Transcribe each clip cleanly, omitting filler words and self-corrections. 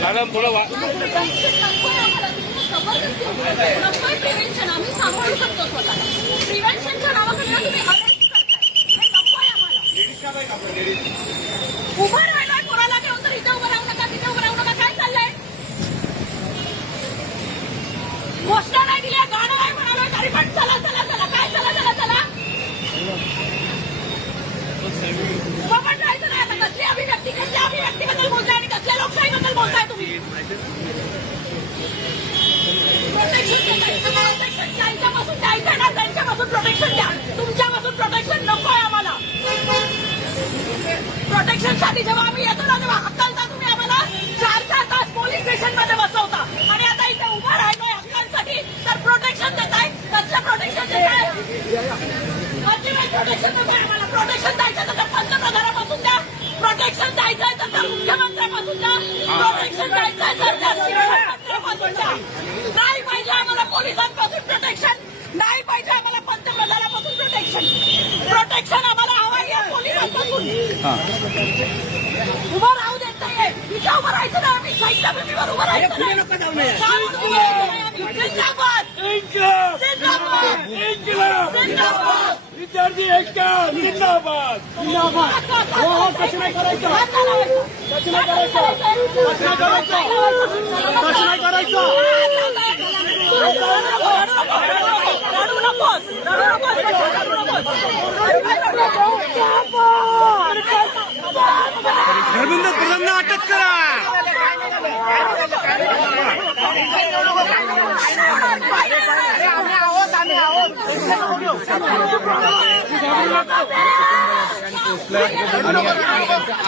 Madam थोडं prevention आम्ही सांभाळू शकतो स्वतःला. प्रिव्हेन्शनच्या नावाखाली तुम्ही अरेस्ट करताय, हे नको आहे आम्हाला. उभं राहिलाय कोणाला घेऊन तर इथे उभं राहू नका, तिथे उभं राहू नका. काय चाललंय? घोषणा नाही दिल्या, गाणं नाही म्हणालोय तरी पण चला चला चला. काय चला चला चला? बाबा जायचं नाही आता. कसली अभिव्यक्ती, कसल्या अभिव्यक्तीबद्दल बोलताय आणि कसल्या लोकशाहीबद्दल बोलताय तुम्ही? प्रोटेक्शन त्यांच्यापासून द्यायचं ना, त्यांच्यापासून प्रोटेक्शन द्या. तुमच्यापासून प्रोटेक्शन नको आहे आम्हाला. प्रोटेक्शनसाठी जेव्हा आम्ही येतो ना तेव्हा हक्कांचा तुम्ही आम्हाला 4-4 तास पोलीस स्टेशनमध्ये बसवता आणि आता इथे उभा राहिलोय हक्कांसाठी तर प्रोटेक्शन देताय. कसलं प्रोटेक्शन देताय? अजिबात प्रोटेक्शन देताय आम्हाला. प्रोटेक्शन द्यायचं तर पंतप्रधानापासून द्या, प्रोटेक्शन द्यायचंय तर मुख्यमंत्र्यापासून द्या, प्रोटेक्शन द्यायचंय तर मंत्र्यापासून द्या. नाही पाहिजे आम्हाला पोलिसांपासून प्रोटेक्शन, नाही पाहिजे आम्हाला पंतप्रधानापासून प्रोटेक्शन. प्रोटेक्शन आम्हाला हवं आहे पोलिसांपासून. उभं राहू देत नाहीये. इथे उभं राहायचं नाही, आम्ही चैत्यभूमीवर उभं राहायचं नाही. जिंदाबाद जिंदाबाद जिंदाबाद. विद्यार्थी एकता जिंदाबाद जिंदाबाद. हो हो, कसं नाही करायचं, कसं नाही करायचं, कसं नाही करायचं, कसं नाही करायचं. रडू नकोस, रडू नकोस, रडू नकोस. धर्मेंद्र प्रधानला अटक करा.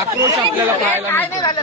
आक्रोश आपल्याला पाहायला मिळतो.